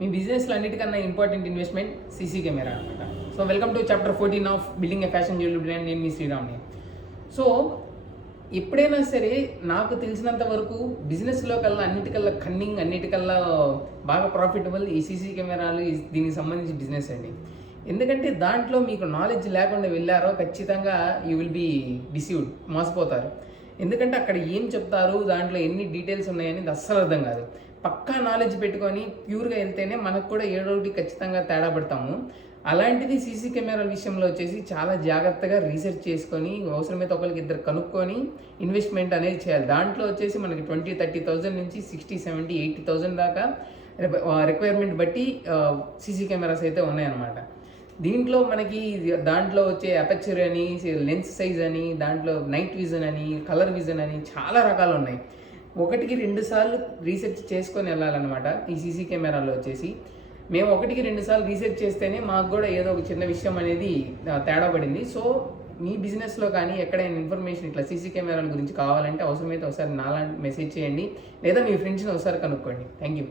మీ బిజినెస్లో అన్నిటికన్నా important investment CC camera అనమాట. So welcome to chapter 14 of building a fashion jewellery brand. నేను మీ శ్రీరామ్ని. So ఎప్పుడైనా సరే నాకు తెలిసినంత వరకు బిజినెస్లో కల్లా అన్నిటికల్లా కన్నింగ్, అన్నిటికల్లా బాగా ప్రాఫిటబుల్ ఈ సీసీ కెమెరాలు, దీనికి సంబంధించి బిజినెస్ అండి. ఎందుకంటే దాంట్లో మీకు నాలెడ్జ్ లేకుండా వెళ్ళారో ఖచ్చితంగా యూ విల్ బీ డిసీవ్డ్, మోసపోతారు. ఎందుకంటే అక్కడ ఏం చెప్తారు, దాంట్లో ఎన్ని డీటెయిల్స్ ఉన్నాయని అస్సలు అర్థం కాదు. పక్కా నాలెడ్జ్ పెట్టుకొని ప్యూర్గా వెళ్తేనే మనకు కూడా ఏడోటి ఖచ్చితంగా తేడా పడతాము. అలాంటిది సీసీ కెమెరాల విషయంలో వచ్చేసి చాలా జాగ్రత్తగా రీసెర్చ్ చేసుకొని, అవసరమైతే ఒకరికి ఇద్దరు కనుక్కొని ఇన్వెస్ట్మెంట్ అనేది చేయాలి. దాంట్లో వచ్చేసి మనకి 20-30,000 నుంచి 60-70-80,000 దాకా రిక్వైర్మెంట్ బట్టి సీసీ కెమెరాస్ అయితే ఉన్నాయన్నమాట. దీంట్లో మనకి దాంట్లో వచ్చే అపర్చర్ అని, లెన్స్ సైజ్ అని, దాంట్లో నైట్ విజన్ అని, కలర్ విజన్ అని చాలా రకాలు ఉన్నాయి. 1-2 సార్లు రీసెర్చ్ చేసుకొని వెళ్ళాలన్నమాట. ఈ సీసీ కెమెరాలో వచ్చేసి మేము 1-2 సార్లు రీసెర్చ్ చేస్తేనే మాకు కూడా ఏదో ఒక చిన్న విషయం అనేది తేడా పడింది. సో మీ బిజినెస్లో కానీ ఎక్కడైనా ఇన్ఫర్మేషన్ ఇట్లా సీసీ కెమెరాల గురించి కావాలంటే అవసరమైతే ఒకసారి నాలాంటి మెసేజ్ చేయండి, లేదా మీ ఫ్రెండ్స్ని ఒకసారి కనుక్కోండి. Thank you.